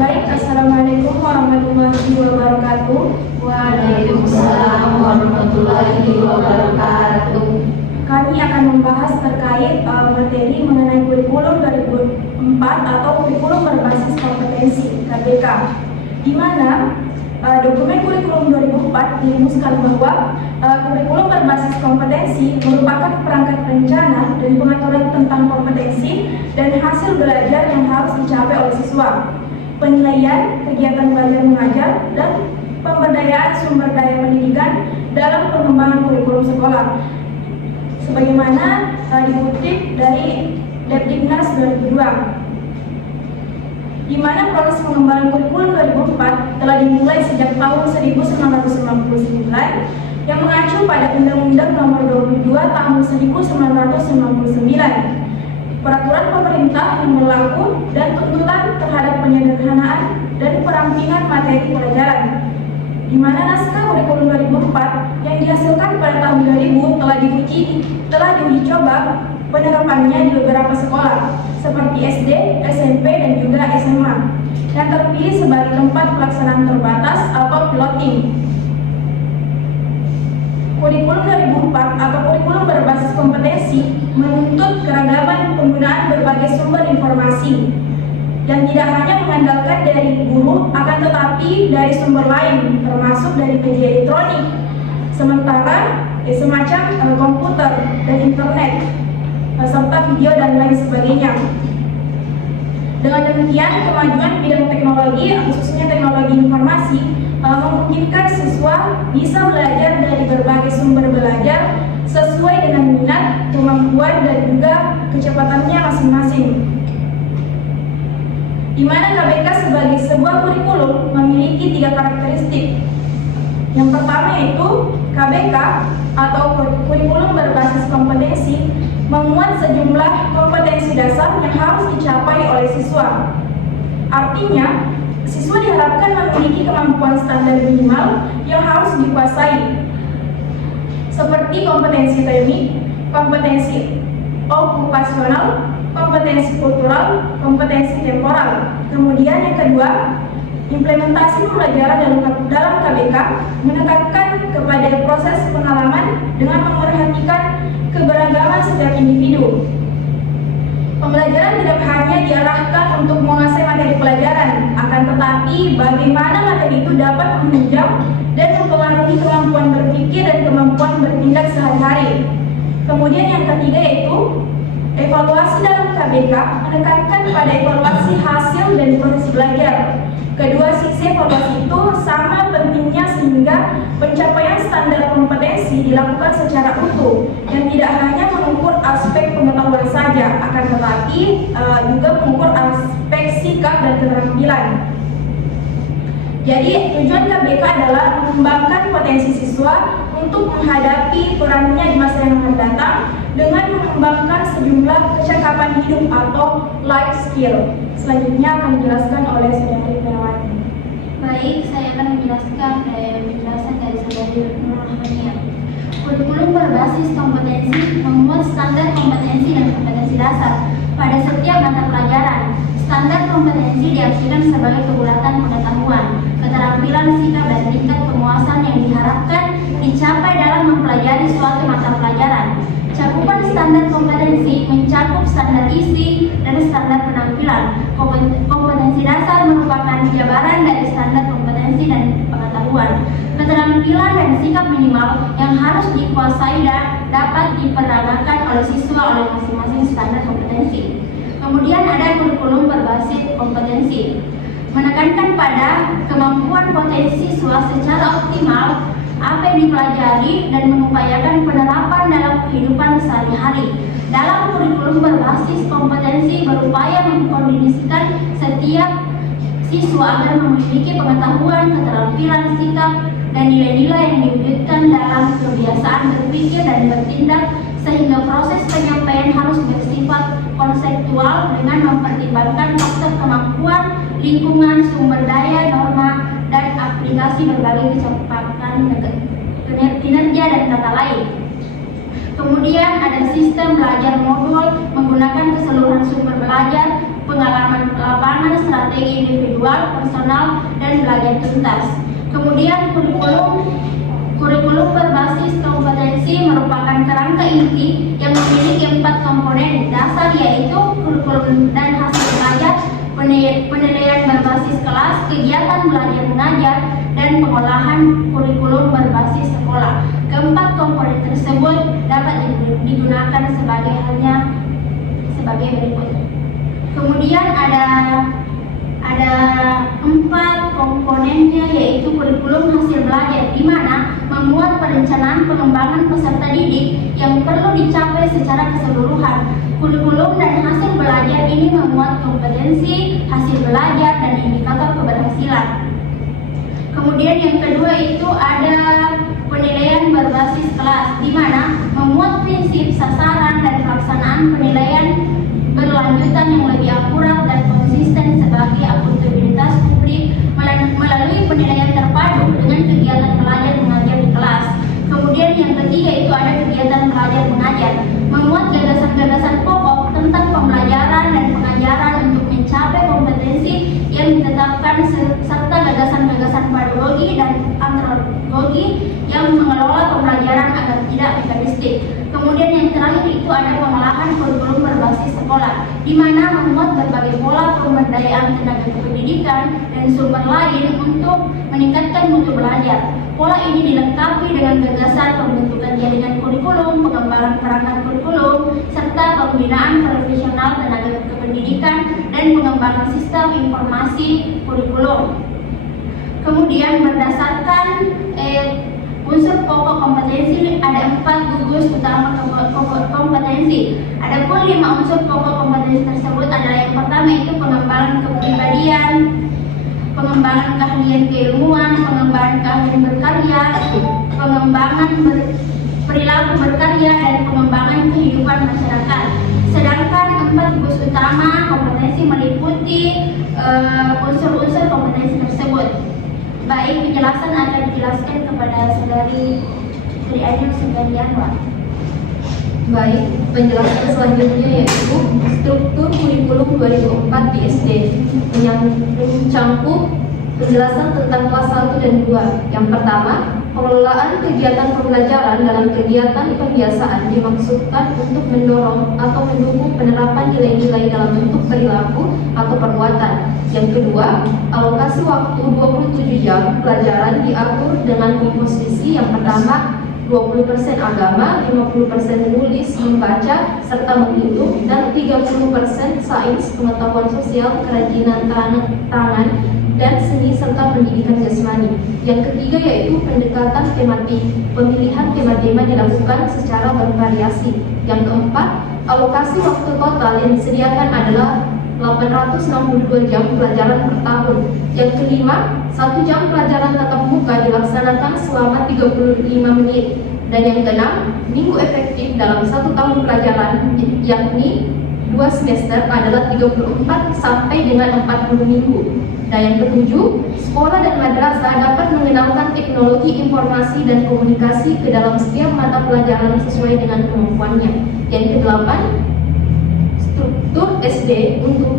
Baik, Assalamualaikum warahmatullahi wabarakatuh. Waalaikumsalam warahmatullahi wabarakatuh. Kami akan membahas terkait materi mengenai kurikulum 2004 atau kurikulum berbasis kompetensi KBK, di mana dokumen kurikulum 2004 dirumuskan bahwa kurikulum berbasis kompetensi merupakan perangkat rencana dan pengaturan tentang kompetensi dan hasil belajar yang harus dicapai oleh siswa, penilaian kegiatan belajar mengajar, dan pemberdayaan sumber daya pendidikan dalam pengembangan kurikulum sekolah, sebagaimana dikutip dari Depdiknas 2002, di mana proses pengembangan kurikulum 2004 telah dimulai sejak tahun 1999 yang mengacu pada Undang-Undang Nomor 22 Tahun 1999, peraturan pemerintah yang berlaku dan tuntutan terhadap penyederhanaan dan perampingan materi pelajaran, di mana naskah kurikulum 2004 yang dihasilkan pada tahun 2000 telah diuji coba penerapannya di beberapa sekolah seperti SD, SMP, dan juga SMA, yang terpilih sebagai tempat pelaksanaan terbatas atau piloting. Kurikulum 2004 atau kurikulum berbasis kompetensi menuntut keragaman penggunaan berbagai sumber informasi dan tidak hanya mengandalkan dari guru, akan tetapi dari sumber lain, termasuk dari media elektronik, semacam komputer dan internet, serta video dan lain sebagainya. Dengan demikian, kemajuan bidang teknologi, khususnya teknologi informasi, memungkinkan siswa bisa belajar dari berbagai sumber belajar sesuai dengan minat, kemampuan, dan juga kecepatannya masing-masing. Di mana KBK sebagai sebuah kurikulum memiliki 3 karakteristik. Yang pertama yaitu KBK atau kurikulum berbasis kompetensi memuat sejumlah kompetensi dasar yang harus dicapai oleh siswa. Artinya, siswa diharapkan memiliki kemampuan standar minimal yang harus dikuasai, seperti kompetensi teknik, kompetensi okupasional, kompetensi kultural, kompetensi temporal. Kemudian yang kedua, implementasi pembelajaran dalam KBK menekankan kepada proses pengalaman dengan memperhatikan keberagaman setiap individu. Pembelajaran tidak hanya diarahkan untuk menguasai materi pelajaran, akan tetapi bagaimana materi itu dapat menunjang dan mempengaruhi kemampuan berpikir dan kemampuan bertindak sehari-hari. Kemudian yang ketiga yaitu evaluasi dalam KBK menekankan pada evaluasi hasil dan proses belajar. Kedua sisi evaluasi itu sama pentingnya sehingga pencapaian standar kompetensi dilakukan secara utuh yang tidak hanya mengukur aspek pengetahuan saja, akan tetapi juga mengukur aspek sikap dan keterampilan. Jadi tujuan KBK adalah mengembangkan potensi siswa untuk menghadapi perannya di masa yang akan datang dengan mengembangkan sejumlah kecakapan hidup atau life skill. Selanjutnya akan dijelaskan oleh Saudari Ferawati. Baik, saya akan menjelaskan penjelasan dari Saudari Nurrahmaniah. Kurikulum berbasis kompetensi memuat standar kompetensi dan kompetensi dasar pada setiap mata pelajaran. Standar kompetensi diartikan sebagai kebulatan pengetahuan, keterampilan, sikap, dan tingkat kemuasan yang diharapkan dicapai dalam mempelajari suatu mata pelajaran. Cakupan standar kompetensi mencakup standar isi dan standar penampilan. Kompetensi dasar merupakan jabaran dari standar kompetensi dan pengetahuan. Keterampilan dan sikap minimal yang harus dikuasai dan dapat diperagakan oleh siswa oleh masing-masing standar kompetensi. Kemudian ada kurikulum berbasis kompetensi, menekankan pada kemampuan potensi siswa secara optimal apa yang dipelajari dan mengupayakan penerapan dalam kehidupan sehari-hari. Dalam kurikulum berbasis kompetensi berupaya mengkoordinasikan setiap siswa agar memiliki pengetahuan, keterampilan, sikap, dan nilai-nilai yang diwujudkan dalam kebiasaan berpikir dan bertindak, sehingga proses penyampaian harus bersifat konseptual dengan mempertimbangkan faktor kemampuan, lingkungan, sumber daya, norma, dan aplikasi berbagai kecepatan kinerja dan kata lain. Kemudian ada sistem belajar modul menggunakan keseluruhan sumber belajar, pengalaman lapangan, strategi individual, personal, dan belajar tuntas. Kemudian kurikulum berbasis kompetensi merupakan kerangka inti yang memiliki 4 komponen dasar, yaitu kurikulum dan hasil belajar, penilaian berbasis kelas, kegiatan belajar mengajar, dan pengolahan kurikulum berbasis sekolah. Keempat komponen tersebut dapat digunakan sebagai berikut. Kemudian ada 4 komponennya, yaitu kurikulum hasil belajar, di mana memuat perencanaan pengembangan peserta didik yang perlu dicapai secara keseluruhan. Kurikulum dan hasil belajar ini memuat kompetensi, hasil belajar, dan indikator keberhasilan. Kemudian yang kedua itu ada penilaian berbasis kelas, di mana memuat prinsip, sasaran, dan pelaksanaan penilaian berlanjutan yang lebih akurat dan konsisten sebagai akuntabilitas publik melalui penilaian terpadu dengan kegiatan belajar mengajar di kelas. Kemudian yang ketiga itu ada kegiatan belajar mengajar, memuat gagasan-gagasan pokok tentang pembelajaran dan pengajaran untuk mencapai kompetensi yang ditetapkan, serta gagasan-gagasan pedagogik dan andragogi yang mengelola pembelajaran agar tidak mekanistik. Kemudian yang terakhir itu ada pengolahan kurikulum berbasis sekolah, di mana memuat berbagai pola pemberdayaan tenaga kependidikan dan sumber lain untuk meningkatkan mutu belajar. Pola ini dilengkapi dengan gagasan pembentukan jaringan kurikulum, pengembangan perangkat kurikulum, serta pembinaan profesional tenaga kependidikan dan pengembangan sistem informasi kurikulum. Kemudian berdasarkan unsur pokok kompetensi ada 4 gugus utama kompetensi. Adapun 5 unsur pokok kompetensi tersebut adalah yang pertama itu pengembangan kepribadian, pengembangan keahlian keilmuan, pengembangan keahlian berkarya, pengembangan perilaku berkarya, dan pengembangan kehidupan masyarakat. Sedangkan 4 gugus utama kompetensi meliputi unsur-unsur kompetensi tersebut. Baik, penjelasan akan dijelaskan kepada saudari Ainur Sugandianwa. Baik, penjelasan selanjutnya yaitu struktur kurikulum 2004 di SD, yang mencakup penjelasan tentang kelas 1 dan 2. Yang pertama, pengelolaan kegiatan pembelajaran dalam kegiatan pembiasaan dimaksudkan untuk mendorong atau mendukung penerapan nilai-nilai dalam bentuk perilaku atau perbuatan. Yang kedua, alokasi waktu 27 jam pelajaran diatur dengan komposisi yang pertama 20% agama, 50% menulis, membaca, serta menghitung, dan 30% sains, pengetahuan sosial, kerajinan tangan, dan seni, serta pendidikan jasmani. Yang ketiga yaitu pendekatan tematik. Pemilihan tema-tema dilakukan secara bervariasi. Yang keempat, alokasi waktu total yang disediakan adalah 862 jam pelajaran per tahun. Yang kelima, 1 jam pelajaran tatap muka dilaksanakan selama 35 menit. Dan yang keenam, minggu efektif dalam 1 tahun pelajaran, yakni 2 semester adalah 34 sampai dengan 40 minggu. Dan yang ketujuh, sekolah dan madrasah dapat mengenalkan teknologi informasi dan komunikasi ke dalam setiap mata pelajaran sesuai dengan kemampuannya. Yang kedelapan, struktur SD untuk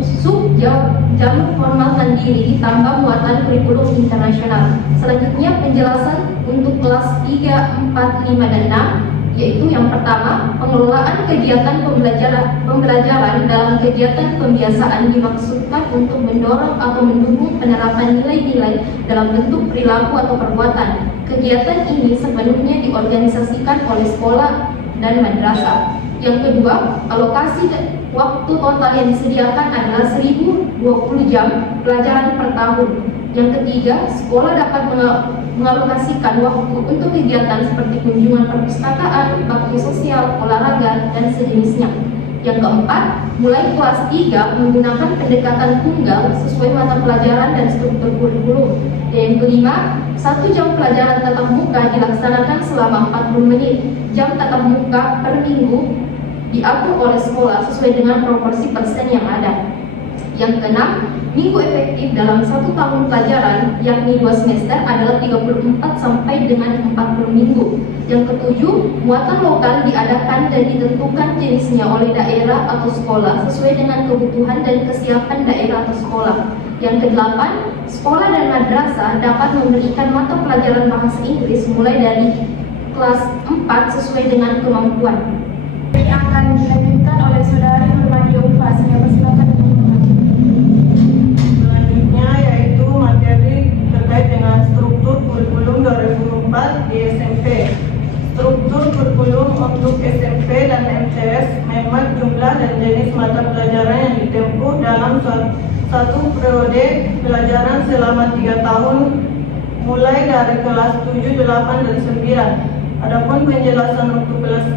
jalur formal mandiri ditambah muatan kurikulum internasional. Selanjutnya penjelasan untuk kelas 3, 4, 5, dan 6, yaitu yang pertama, pengelolaan kegiatan pembelajaran dalam kegiatan pembiasaan dimaksudkan untuk mendorong atau mendukung penerapan nilai-nilai dalam bentuk perilaku atau perbuatan. Kegiatan ini sepenuhnya diorganisasikan oleh sekolah dan madrasah. Yang kedua, alokasi waktu total yang disediakan adalah 1020 jam pelajaran per tahun. Yang ketiga, sekolah dapat mengalokasikan waktu untuk kegiatan seperti kunjungan perpustakaan, bakti sosial, olahraga, dan sejenisnya. Yang keempat, mulai kelas 3 menggunakan pendekatan tunggal sesuai mata pelajaran dan struktur kurikulum. Dan yang kelima, 1 jam pelajaran tatap muka dilaksanakan selama 40 menit. Jam tatap muka per minggu diatur oleh sekolah sesuai dengan proporsi persen yang ada. Yang keenam, Minggu efektif dalam 1 tahun pelajaran, yakni 2 semester, adalah 34 sampai dengan 40 minggu. Yang ketujuh, muatan lokal diadakan dan ditentukan jenisnya oleh daerah atau sekolah sesuai dengan kebutuhan dan kesiapan daerah atau sekolah. Yang kedelapan, sekolah dan madrasah dapat memberikan mata pelajaran bahasa Inggris mulai dari kelas 4 sesuai dengan kemampuan. Ini akan dilanjutkan oleh Saudari Nurmadi Ufa. Saya persilakan untuk membaca. Selanjutnya yaitu materi terkait dengan struktur kurikulum 2004 di SMP. Struktur kurikulum untuk SMP dan MTS memang jumlah dan jenis mata pelajaran yang ditempuh dalam satu periode pelajaran selama 3 tahun mulai dari kelas 7, 8, dan 9. Adapun penjelasan untuk kelas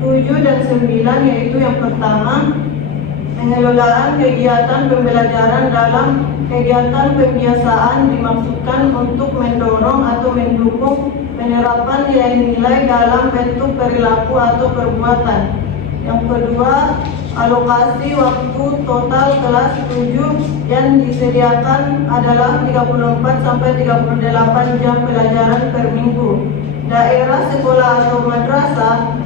7 dan 9 yaitu yang pertama, pengelolaan kegiatan pembelajaran. Dalam kegiatan pembiasaan dimaksudkan untuk mendorong atau mendukung penerapan nilai-nilai dalam bentuk perilaku atau perbuatan. Yang kedua, alokasi waktu total kelas 7 yang disediakan adalah 34 sampai 38 jam pelajaran per minggu. Daerah sekolah atau madrasah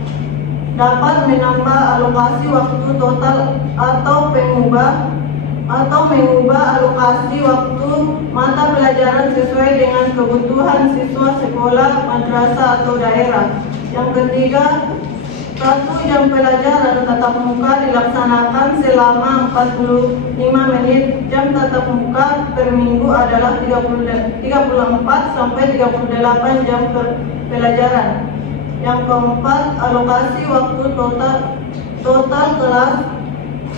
dapat menambah alokasi waktu total atau mengubah alokasi waktu mata pelajaran sesuai dengan kebutuhan siswa sekolah, madrasah, atau daerah. Yang ketiga, 1 jam pelajaran tatap muka dilaksanakan selama 45 menit. Jam tatap muka per minggu adalah 34 sampai 38 jam per pelajaran. Yang keempat, alokasi waktu total kelas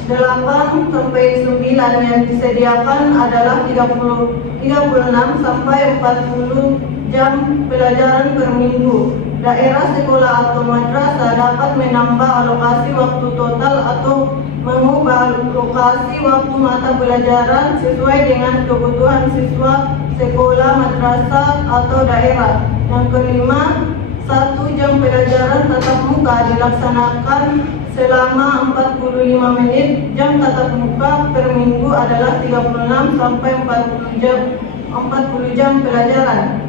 8 sampai 9 yang disediakan adalah 36 sampai 40 jam pelajaran per minggu. Daerah sekolah atau madrasah dapat menambah alokasi waktu total atau mengubah alokasi waktu mata pelajaran sesuai dengan kebutuhan siswa sekolah, madrasah, atau daerah. Yang kelima, 1 jam pelajaran tatap muka dilaksanakan selama 45 menit. Jam tatap muka per minggu adalah 36 sampai 40 jam pelajaran.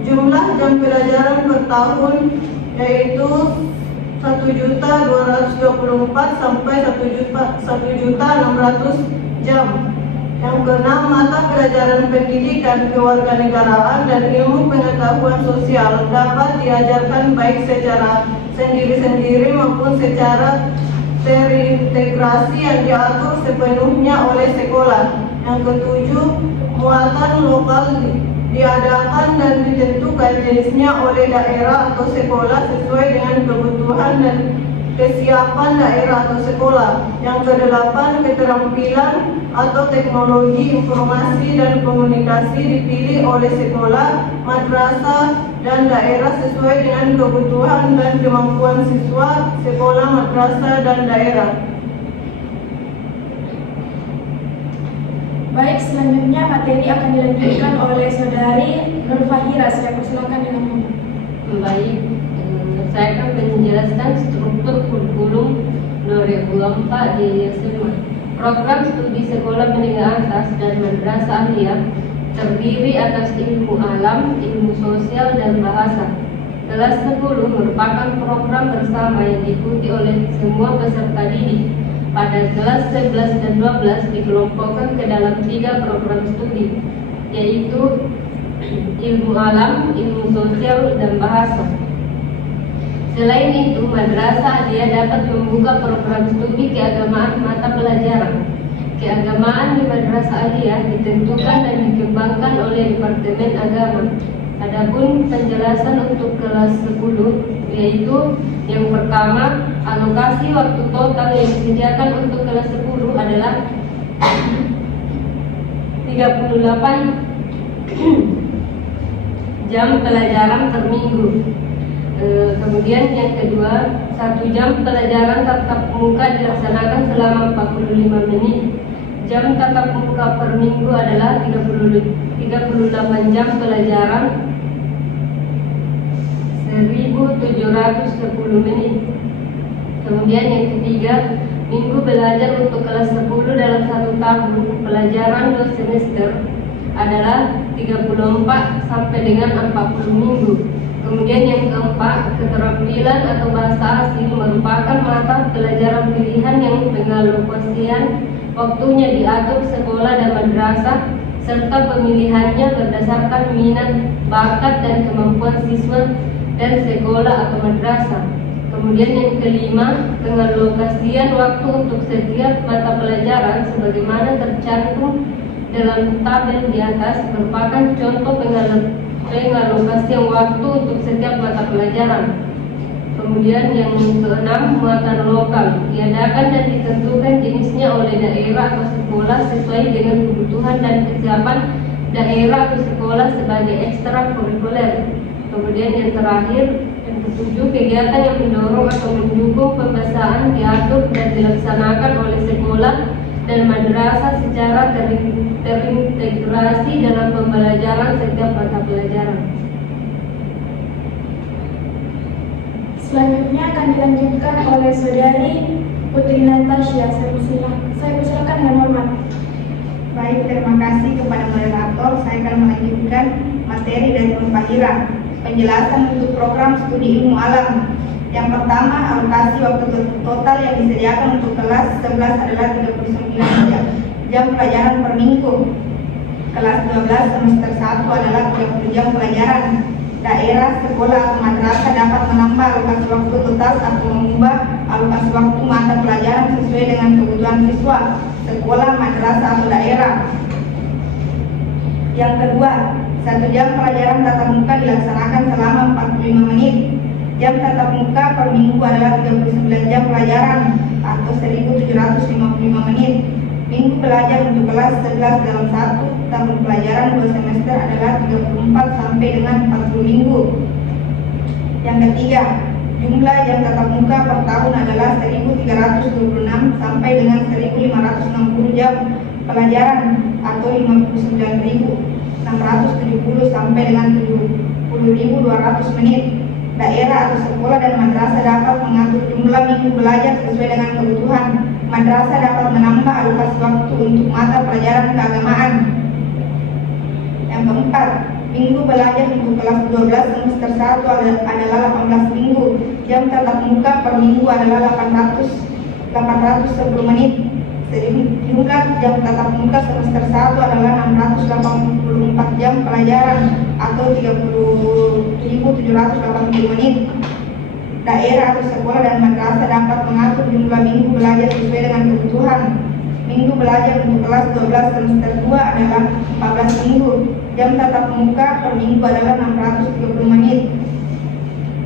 Jumlah jam pelajaran per tahun yaitu 1.224 sampai 1.600 jam. Yang keenam, mata pelajaran pendidikan kewarganegaraan dan ilmu pengetahuan sosial dapat diajarkan baik secara sendiri-sendiri maupun secara terintegrasi yang diatur sepenuhnya oleh sekolah. Yang ketujuh, muatan lokal diadakan dan ditentukan jenisnya oleh daerah atau sekolah sesuai dengan kebutuhan dan kesiapan daerah atau sekolah. Yang kedelapan, keterampilan atau teknologi informasi dan komunikasi dipilih oleh sekolah, madrasah, dan daerah sesuai dengan kebutuhan dan kemampuan siswa sekolah, madrasah, dan daerah. Baik, selanjutnya materi akan dilanjutkan oleh Saudari Nur Fahira. Saya persilakan dengan mohon. Baik, saya akan menjelaskan struktur kurikulum 2004 di SMA. Program studi sekolah menengah atas dan madrasah aliyah terdiri atas ilmu alam, ilmu sosial, dan bahasa. Kelas 10 merupakan program bersama yang diikuti oleh semua peserta didik. Pada kelas 11 dan 12 dikelompokkan ke dalam 3 program studi, yaitu ilmu alam, ilmu sosial, dan bahasa. Selain itu, madrasah aliyah dapat membuka program studi keagamaan mata pelajaran. Keagamaan di madrasah aliyah ditentukan dan dikembangkan oleh Departemen Agama. Adapun penjelasan untuk kelas 10 yaitu yang pertama, alokasi waktu total yang disediakan untuk kelas 10 adalah 38 jam pelajaran per minggu. Kemudian yang kedua, 1 jam pelajaran tatap muka dilaksanakan selama 45 menit. Jam tatap muka per minggu adalah 38 jam pelajaran 1710 menit. Kemudian yang ketiga, Minggu belajar untuk kelas 10 dalam 1 tahun pelajaran 2 semester adalah 34 sampai dengan 40 minggu. Kemudian yang keempat, keterampilan atau bahasa asing merupakan mata pelajaran pilihan yang pengalokasian waktunya diatur sekolah dan madrasah serta pemilihannya berdasarkan minat, bakat, dan kemampuan siswa dan sekolah atau madrasah. Kemudian yang kelima, pengalokasian waktu untuk setiap mata pelajaran sebagaimana tercantum dalam tabel di atas merupakan contoh pengalokasian waktu untuk setiap mata pelajaran. Kemudian yang keenam, muatan lokal diadakan dan ditentukan jenisnya oleh daerah atau sekolah sesuai dengan kebutuhan dan kesiapan daerah atau sekolah sebagai ekstrakurikuler. Kemudian yang terakhir, yang ketujuh, kegiatan yang mendorong atau mendukung pembahasan diatur dan dilaksanakan oleh sekolah dan madrasah secara terintegrasi dalam pembelajaran setiap mata pelajaran. Selanjutnya akan dilanjutkan oleh Saudari Putri Natasha. Saya persilakan dengan hormat. Baik, terima kasih kepada moderator. Saya akan melanjutkan materi dari Pak Ira. Penjelasan untuk program studi ilmu alam. Yang pertama, alokasi waktu total yang disediakan untuk kelas 11 adalah 39 jam pelajaran per minggu. Kelas 12 semester 1 adalah 30 jam pelajaran. Daerah, sekolah, atau madrasah dapat menambah alokasi waktu total atau mengubah alokasi waktu mata pelajaran sesuai dengan kebutuhan siswa, sekolah, madrasah, atau daerah. Yang kedua, 1 jam pelajaran tatap muka dilaksanakan selama 45 menit. Jam tatap muka per minggu adalah 39 jam pelajaran atau 1755 menit. Minggu belajar untuk kelas 11 dalam 1 tahun pelajaran 2 semester adalah 34 sampai dengan 40 minggu. Yang ketiga, jumlah jam tatap muka per tahun adalah 1326 sampai dengan 1560 jam pelajaran atau 59.670 sampai dengan 70.200 menit. Daerah atau sekolah dan madrasah dapat mengatur jumlah minggu belajar sesuai dengan kebutuhan. Madrasah dapat menambah alokasi waktu untuk mata pelajaran keagamaan. Yang keempat, minggu belajar untuk kelas 12 semester 1 adalah 18 minggu. Jam tatap muka per minggu adalah 810 menit. Jumlah jam tatap muka semester 1 adalah 684 jam pelajaran atau 30.780 menit. Daerah atau sekolah dan madrasah dapat mengatur jumlah minggu belajar sesuai dengan kebutuhan. Minggu belajar untuk kelas 12 semester 2 adalah 14 minggu. Jam tatap muka per minggu adalah 630 menit.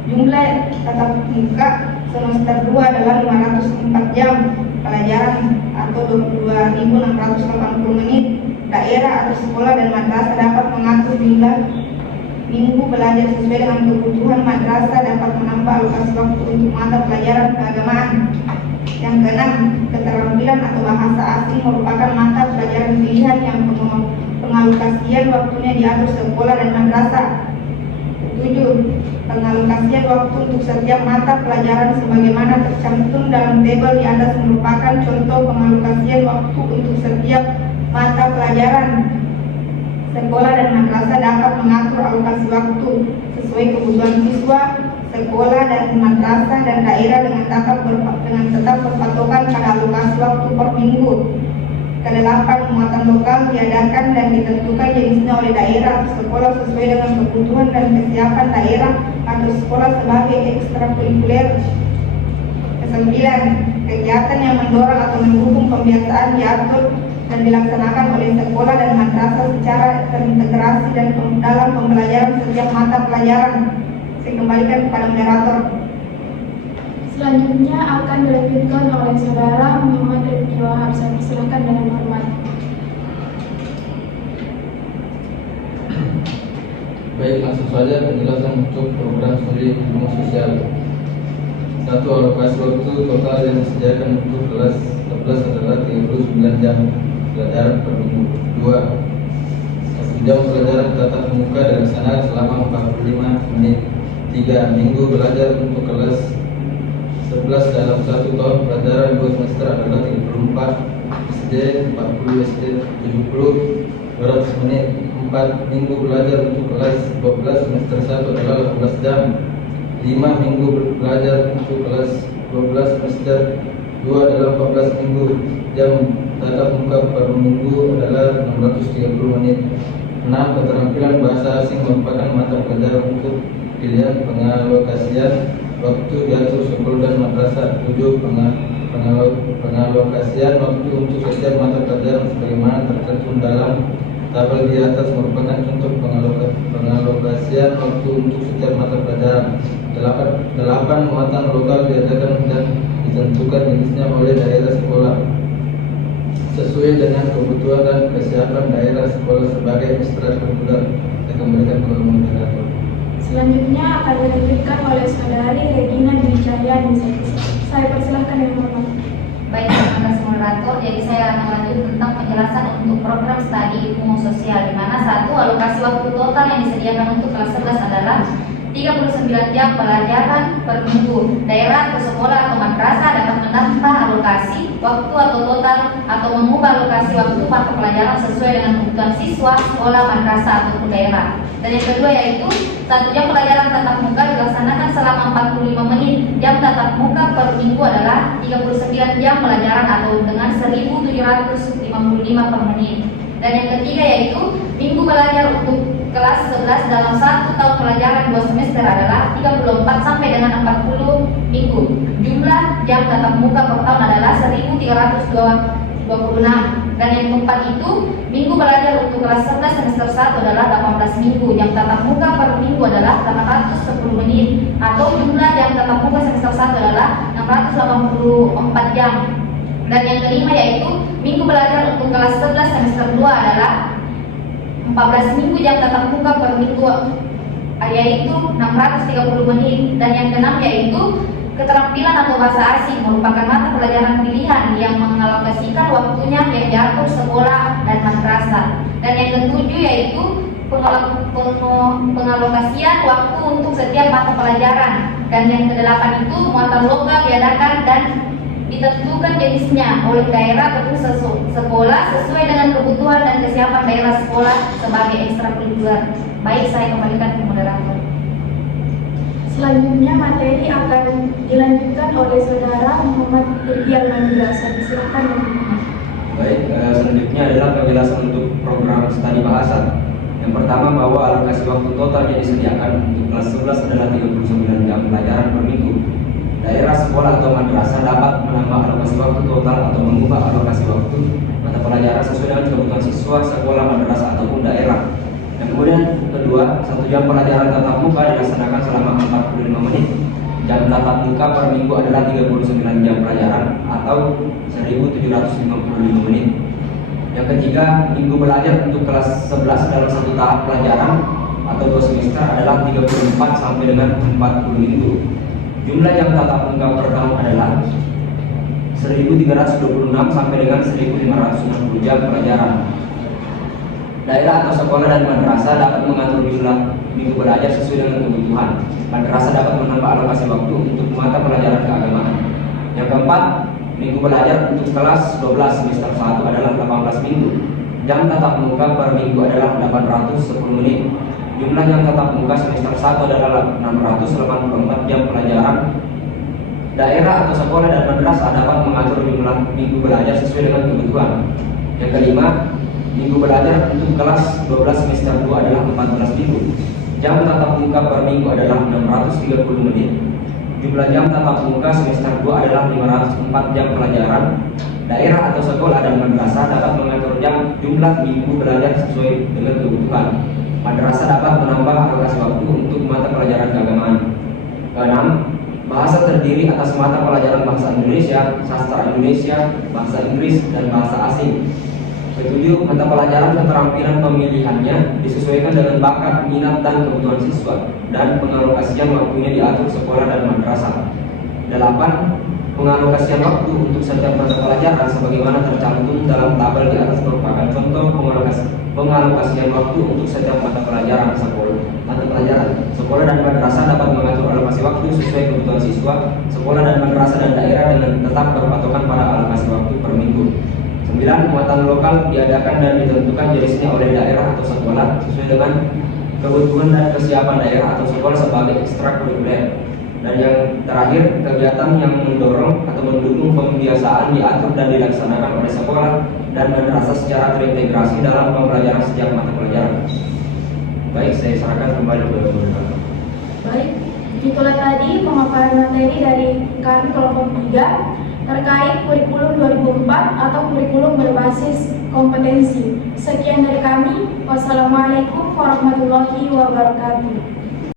Jumlah tatap muka semester 2 adalah 504 jam pelajaran atau 22.680 menit. Daerah atau sekolah dan madrasah dapat mengatur jumlah minggu belajar sesuai dengan kebutuhan. Madrasah dapat menambah alokasi waktu untuk mata pelajaran keagamaan. Yang keenam, keterampilan atau bahasa asing merupakan mata pelajaran pilihan yang pengalokasian waktunya diatur sekolah dan madrasah. 7. Pengalokasian waktu untuk setiap mata pelajaran sebagaimana tercantum dalam tabel di atas merupakan contoh pengalokasian waktu untuk setiap mata pelajaran. Sekolah dan madrasah dapat mengatur alokasi waktu sesuai kebutuhan siswa, sekolah dan madrasah dan daerah dengan tetap berpatokan pada alokasi waktu per minggu. Kedelapan, muatan lokal diadakan dan ditentukan jenisnya oleh daerah atau sekolah sesuai dengan kebutuhan dan kesiapan daerah atau sekolah sebagai ekstrakurikuler. Kesembilan, kegiatan yang mendorong atau mendukung pembiasaan diatur dan dilaksanakan oleh sekolah dan madrasah secara terintegrasi dan dalam pembelajaran setiap mata pelajaran. Saya kembalikan kepada moderator. Selanjutnya akan dilanjutkan oleh Saudara Muhammad Rifki Wahab. Saya persilakan dengan hormat. Baik, langsung saja penjelasan untuk program studi ilmu sosial. 1. Alokasi waktu total yang disediakan untuk kelas 11 adalah 39 jam pelajaran per minggu. 2. 1 jam pelajaran tatap muka dan sana selama 45 menit. 3. Minggu belajar untuk kelas 11 dalam 1 tahun pelajaran 2 semester adalah 34 SD, 40 SD, 70 200 menit. 4 minggu belajar untuk kelas 12 semester 1 adalah 18 jam. 5 minggu belajar untuk kelas 12 semester 2 adalah 14 minggu. Jam tatap muka per minggu adalah 630 menit. 6. Keterampilan bahasa asing merupakan mata pelajaran untuk pilihan pengalokasian waktu diatur sekolah dan madrasah. 7. Pengalokasian waktu untuk setiap mata pelajaran sebagaimana tercantum dalam tabel di atas merupakan contoh pengalokasian waktu untuk setiap mata pelajaran. 8. Muatan lokal diadakan dan ditentukan jenisnya oleh daerah sekolah sesuai dengan kebutuhan dan kesiapan daerah sekolah sebagai ekstrakurikuler. Saya kembalikan ke moderator. Selanjutnya akan dilanjutkan oleh saudari Regina Dwi Cahyani. Saya persilahkan yang hormat. Baik, terima kasih moderator. Jadi saya akan lanjut tentang penjelasan untuk program studi ilmu sosial, di mana 1. Alokasi waktu total yang disediakan untuk kelas 11 adalah 39 jam pelajaran per minggu. Daerah atau sekolah atau madrasah dapat menambah alokasi waktu atau total atau mengubah alokasi waktu mata pelajaran sesuai dengan kebutuhan siswa, sekolah, madrasah ataupun daerah. Dan yang kedua yaitu 1 jam pelajaran tatap muka dilaksanakan selama 45 menit. Jam tatap muka per minggu adalah 39 jam pelajaran atau dengan 1755 per menit. Dan yang ketiga yaitu minggu belajar untuk kelas 11 dalam 1 tahun pelajaran 2 semester adalah 34 sampai dengan 40 minggu. Jumlah jam tatap muka per tahun adalah 1326. Dan yang keempat itu minggu belajar untuk kelas 11 semester 1 adalah 18 minggu. Jam tatap muka per minggu adalah 810 menit. Atau jumlah jam tatap muka semester 1 adalah 684 jam. Dan yang kelima yaitu minggu belajar untuk kelas 11 semester 2 adalah 14 minggu. Jam tatap muka per minggu yaitu 630 menit. Dan yang keenam yaitu keterampilan atau bahasa asing merupakan mata pelajaran pilihan yang mengalokasikan waktunya yang diatur sekolah dan madrasah. Dan yang ketujuh yaitu pengalokasian waktu untuk setiap mata pelajaran. Dan yang kedelapan itu muatan lokal diadakan dan ditentukan jenisnya oleh daerah atau sekolah sesuai dengan kebutuhan dan kesiapan daerah sekolah sebagai ekstrakurikuler. Baik, saya kembalikan ke moderator. Selanjutnya materi akan dilanjutkan oleh saudara Muhammad Irdial Mandira. Saya silakan. Baik, selanjutnya adalah penjelasan untuk program studi bahasa. Yang pertama bahwa alokasi waktu total yang disediakan untuk kelas 11 adalah 39 jam pelajaran per minggu. Daerah sekolah atau madrasah dapat menambah alokasi waktu total atau mengubah alokasi waktu mata pelajaran sesuai dengan kebutuhan siswa, sekolah, madrasah ataupun daerah. Dan kemudian kedua, 1 jam pelajaran tatap muka dilaksanakan selama 45 menit. Jam tatap muka per minggu adalah 39 jam pelajaran atau 1755 menit. Yang ketiga, minggu belajar untuk kelas 11 dalam 1 tahap pelajaran atau 2 semester adalah 34 sampai dengan 40 minggu. Jumlah jam tatap muka per tahun adalah 1326 sampai dengan 1560 jam pelajaran. Daerah atau sekolah dan madrasah dapat mengatur jumlah minggu belajar sesuai dengan kebutuhan. Madrasah dapat menambah alokasi waktu untuk mata pelajaran keagamaan. Yang keempat, minggu belajar untuk kelas 12 semester 1 adalah 18 minggu. Jam tatap muka per minggu adalah 810 menit. Jumlah jam tatap muka semester 1 adalah 684 jam pelajaran. Daerah atau sekolah dan madrasah dapat mengatur jumlah minggu belajar sesuai dengan kebutuhan. Yang kelima, minggu belajar untuk kelas 12 semester 2 adalah 14 minggu. Jam tatap muka per minggu adalah 630 menit. Jumlah jam tatap muka semester 2 adalah 504 jam pelajaran. Daerah atau sekolah dan madrasah dapat mengatur jumlah minggu belajar sesuai dengan kebutuhan. Madrasah dapat menambah alokasi waktu untuk mata pelajaran keagamaan. Keenam, bahasa terdiri atas mata pelajaran bahasa Indonesia, sastra Indonesia, bahasa Inggris, dan bahasa asing. Ketujuh, mata pelajaran keterampilan pemilihannya disesuaikan dengan bakat, minat, dan kebutuhan siswa, dan pengalokasian waktunya diatur sekolah dan madrasah. 8. Pengalokasian waktu untuk setiap mata pelajaran sebagaimana tercantum dalam tabel di atas merupakan contoh pengalokasian waktu untuk setiap mata pelajaran. Sekolah dan madrasah dapat mengatur alokasi waktu sesuai kebutuhan siswa. Sekolah dan madrasah dan daerah dengan tetap berpatokan pada alokasi waktu per minggu. 9. Muatan lokal diadakan dan ditentukan jenisnya oleh daerah atau sekolah sesuai dengan kebutuhan dan kesiapan daerah atau sekolah sebagai ekstrakurikuler. Dan yang terakhir, kegiatan yang mendorong atau mendukung pembiasaan diatur dan dilaksanakan oleh sekolah dan madrasah secara terintegrasi dalam pembelajaran setiap mata pelajaran. Baik, saya serahkan kembali ke Bapak. Baik, itulah tadi pemaparan materi dari kami kelompok 3 terkait kurikulum 2004 atau kurikulum berbasis kompetensi. Sekian dari kami. Wassalamualaikum warahmatullahi wabarakatuh.